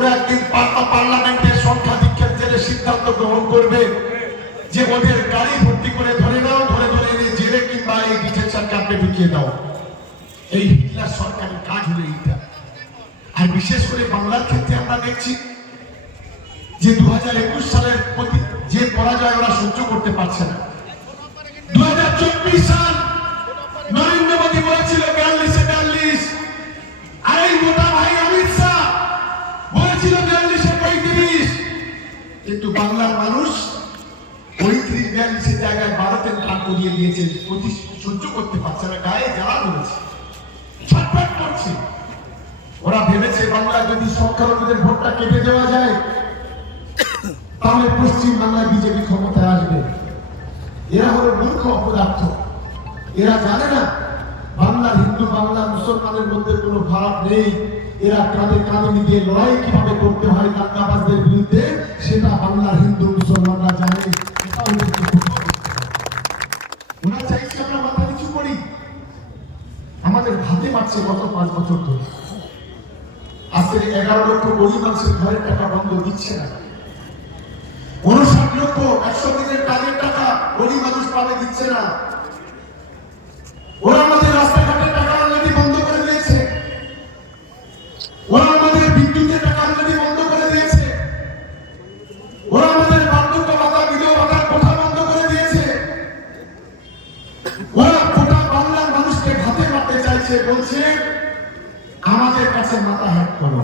কোন একদিন পার্লামেন্টের সংখ্যাধিক্যের জেলে সিদ্ধান্ত গ্রহণ করবে যে ওদের গাড়ি ভর্তি করে ধরে নাও, ধরে ধরে এনে জেলে কিংবা এই ডিটেনশন ক্যাম্পে ঢুকিয়ে দাও। এই হিটলার সরকারের কাজ হলো এইটা। আর বিশেষ করে বাংলার ক্ষেত্রে আমরা দেখছি যে 2021 সালের যে পরাজয় ওরা সহ্য করতে পারছে না। 2024 সাল নরেন্দ্র মোদী বলেছিল 42 আর এই মোটা ভাই অমিত শাহ বলেছিল 42 কিন্তু বাংলার মানুষ 42 জায়গায় 12-তে টান করিয়ে দিয়েছে। সহ্য করতে পারছে না, গায়ে জ্বালা ধরেছে, ছটফট করছে। ওরা ভেবেছে বাংলায় যদি সংখ্যালঘুদের ভোটটা কেটে দেওয়া যায় তাহলে পশ্চিম বাংলায় বিজেপি ক্ষমতায় আসবে। এরা হলো মূর্খ অপদার্থ। এরা জানে না বাংলার হিন্দু বাংলার মুসলমানের মধ্যে কোনো ভাব নেই। এরা কাঁধে কাঁধে মিলিয়ে লড়াই কিভাবে করতে হয় দাঙ্গাবাজদের বিরুদ্ধে সেটা বাংলার হিন্দু মুসলমানরা জানে। ওরা চাইছে আমরা মাথা নিচু করি। আমাদের ভাতে মারছে গত 5 বছর ধরে। আজকে 11 লক্ষ গরিব মানুষের ঘরের টাকা বন্ধ দিচ্ছে না। 59 লক্ষ 100 দিনের কাজের টাকা গরিব মানুষ পাবে দিচ্ছে না। ওরা আমাদের রাস্তাঘাটের টাকা অলরেডি বন্ধ করে দিয়েছে। ওরা আমাদের বিদ্যুতের টাকা অলরেডি বন্ধ করে দিয়েছে। ওরা আমাদের বার্ধক্য ভাতা বিধবা ভাতার কোঠা বন্ধ করে দিয়েছে। ওরা গোটা বাংলার মানুষকে ভাতে মারতে চাইছে, বলছে আমাদের কাছে মাথা হ্যাক করো।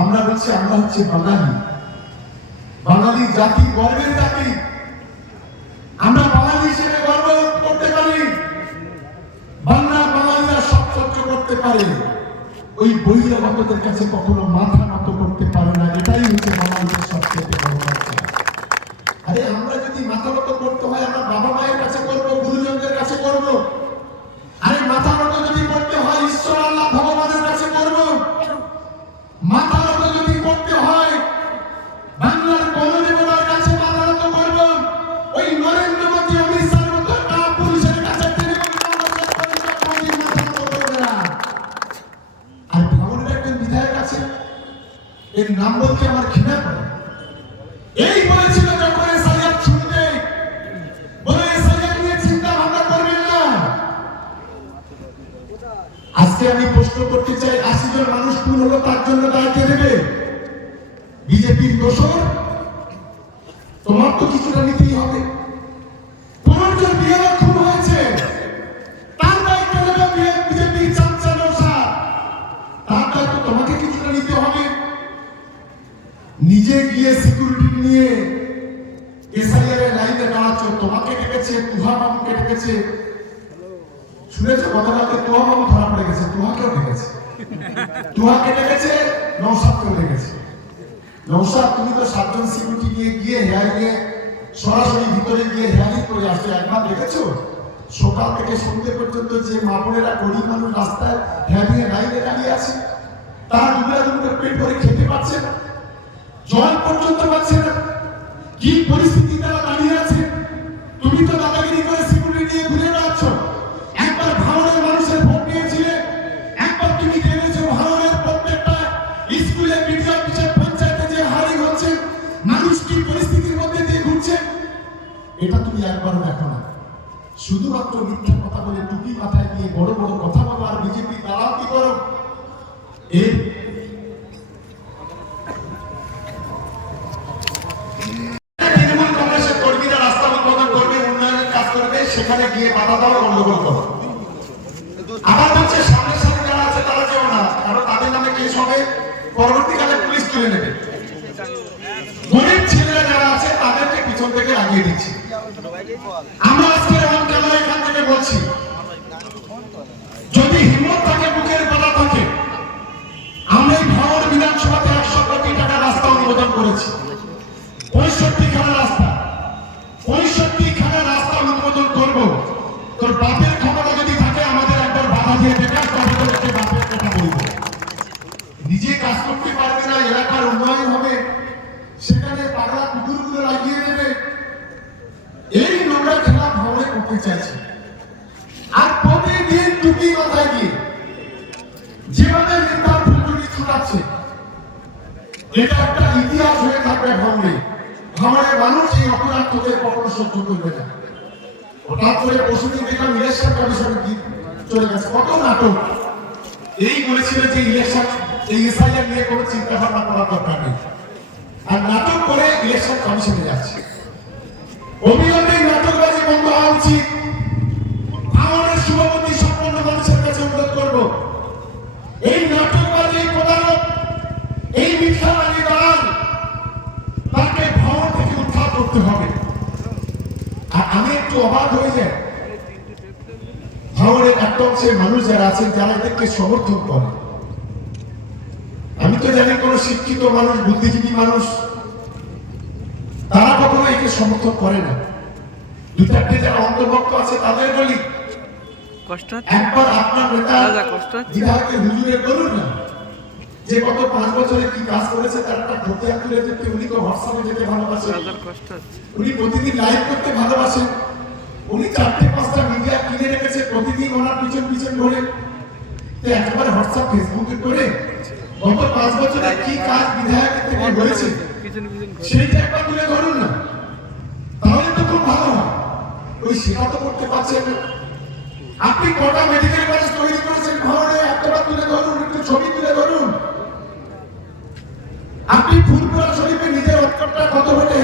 আমরা বলছি আমরা হচ্ছে বাঙালি। বাঙালি জাতি গর্বের জাতি। আমরা বাঙালি হিসেবে গর্ব করতে পারি। বাংলার বাঙালিরা সব সহ্য করতে পারে। ওই বহিরাগতদের কাছে কখনো মাথা নত করতে পারে না। এটাই হচ্ছে বাঙালিদের সবচেয়ে বড় কথা। আরে আমরা যদি মাথা নত করতে হয় আমরা বাবা মায়ের কাছে করবো, গুরুজনদের কাছে করবো। আরে মাথা নত যদি করতে হয় ঈশ্বর আল্লাহ ভগবানের কাছে করবো। মাথা নত যদি করতে হয় বাংলার গণদেবতার কাছে মাথা নত করবো। ওই নরেন্দ্র মোদী অমিত শাহের মতো টপ পুলিশের কাছে আর ভাঙনের একজন বিধায়ক আছে, এর নাম বলতে আমার ঘৃণা করে। এই বলেছিল যখন এসআইআর শুনতে বলে এসআইআর নিয়ে চিন্তা ভাবনা করবেন না। আজকে আমি প্রশ্ন করতে চাই 80 জন মানুষ খুন হলো তার জন্য দায় কে দেবে? বিজেপির দোষর? তোমার তো কিছুটা নিতেই হবে। তোমার যে বিয়ে খুন হয়েছে তার দায়িত্ব নেবে বিজেপির চামচানো সাহেব, তার দায়িত্ব তোমাকে কিছুটা নিতে হবে। নিজে গিয়ে সিকিউরিটি নিয়ে এসআইআর এর লাইনে দাঁড়াচ্ছ, তোমাকে ডেকেছে, তুহা বাবুকে ডেকেছে। শুনেছো গতকালকে তুহা বাবু ধরা পড়ে গেছে, তুহাকেও ডেকেছে। তুহাকে ডেকেছে, নওশাদকেও ডেকেছে। নওশাদ তুমি তো 7 জন সিকিউরিটি নিয়ে গিয়ে হেয়ারিংয়ে সরাসরি ভিতরে গিয়ে হেয়ারিং করে আসছো, একবার দেখেছো? সকাল থেকে সন্ধ্যে পর্যন্ত যে মা বোনেরা গরিব মানুষ রাস্তায় হেয়ারিংয়ে লাইনে দাঁড়িয়ে আছে, তারা দুপুরে পেট ভরে খেতে পারছে না, জল পর্যন্ত পাচ্ছে না। কি পরিস্থিতি তারা দাঁড়িয়ে আছে? তুমি তো দাদাগিরি করে সিকিউরিটি নিয়ে ঘুরে বেড়াচ্ছ। একবার ভাঙনের মানুষের ভোট নিয়েছিলে, একবার তুমি জেনেছো ভাঙনের প্রত্যেকটা স্কুলে বিডিও অফিসে পঞ্চায়েতে যে হারিং হচ্ছে, মানুষ কি পরিস্থিতির মধ্যে দিয়ে ঘুরছে, এটা তুমি একবারও দেখো না। শুধুমাত্র মিথ্যা কথা বলে টুপি মাথায় দিয়ে বড় বড় কথা বলো আর বিজেপি দালাল কি করো। এর তৃণমূল কংগ্রেসের কর্মীরা রাস্তা উদ্বোধন করবে, উন্নয়নের কাজ করবে, সেখানে গিয়ে বাধা দেওয়া গন্ডগোল করো। আবার হচ্ছে সামনে সামনে যারা আছে তারা যেও না, কারণ তাদের নামে কেস হবে, পরবর্তীকালে পুলিশ তুলে নেবে। গরিব ছেলেরা যারা আছে তাদেরকে পিছন থেকে লাগিয়ে দিচ্ছে। আমরা আজকে অন ক্যামেরা এখান থেকে বলছি, যদি হিম্মত থাকে, বুকের পাতা থাকে, আমরা এই ভাঙড় বিধানসভাতে 100 কোটি টাকা রাস্তা অনুমোদন করেছি। 65 খানা রাস্তা, 65 খানা রাস্তা অনুমোদন করবো। তোর বাপের ক্ষমতা যদি থাকে আমাদের একবার বাধা দিয়ে দেবে, তবে তোদেরকে বাপের কথা বলবো। নিজে কাজ করতে পারবে না, এলাকার উন্নয়ন হবে, সেখানে পাগলা কুকুরগুলো লাগিয়ে দেবে। এই নোংরা খেলা এটা একটা ইতিহাস হয়ে থাকবে ভাঙবে। ভাঙড়ের মানুষ এই অপরাধ তোকে কখনো সহ্য করবে না। হঠাৎ করে পরশুদিন দেখলাম ইলেকশন কমিশনে কি চলে গেছে, কত নাটক। এই বলেছিল যে ইলেকশন এই এসআইআর নিয়ে কোনো চিন্তা ভাবনা করার দরকার নেই, আর নাটক করে ইলেকশন কমিশনে যাচ্ছে। অবিলম্বে নাটকবাজি বন্ধ হওয়া উচিত। আমাদের শুভমতি সম্পন্ন মানুষের কাছে অনুরোধ করবো, এই নাটকবাজি প্রধানত এই মিথ্যাবাদী দল তাকে ভাঙড় থেকে উদ্ধার করতে হবে। আর আমি একটু অবাক হয়ে যাই, ভাঙড়ের একটা অংশের মানুষ যারা আছেন যারা এদেরকে সমর্থন করে। আমি তো জানি কোন শিক্ষিত মানুষ, বুদ্ধিজীবী মানুষ তারা কখনো একে সমর্থন করে না। দু চারটে যারা অন্তর্ভুক্ত আছে তাদের বলি, একবার আপনার নেতা বিধায়কের হুজুরে বলুন না যে গত 5 বছরে কি কাজ করেছে, তার একটা খতিয়ান তুলে দিতে। উনি তো হোয়াটসঅ্যাপে যেতে ভালোবাসেন, উনি প্রতিদিন লাইভ করতে ভালোবাসেন, উনি 4-5টা মিডিয়া কিনে রেখেছে প্রতিদিন ওনার পিছন পিছন ঘুরে। তো একবার হোয়াটসঅ্যাপ ফেসবুকে করে গত 5 বছরে কি কাজ বিধায়কের থেকে হয়েছে সেইটা একবার তুলে ধরুন না, তাহলে তো খুব ভালো হয়। ওই সেটা তো করতে পারছেন না। আপনি কটা মেডিকেল কলেজ তৈরি করেছেন ভাঙড়ে, একবার তুলে ধরুন, একটু ছবি তুলে ধরুন। আপনি ফুলপুরা শরীফে নিজের অক্ষরটা কত হলে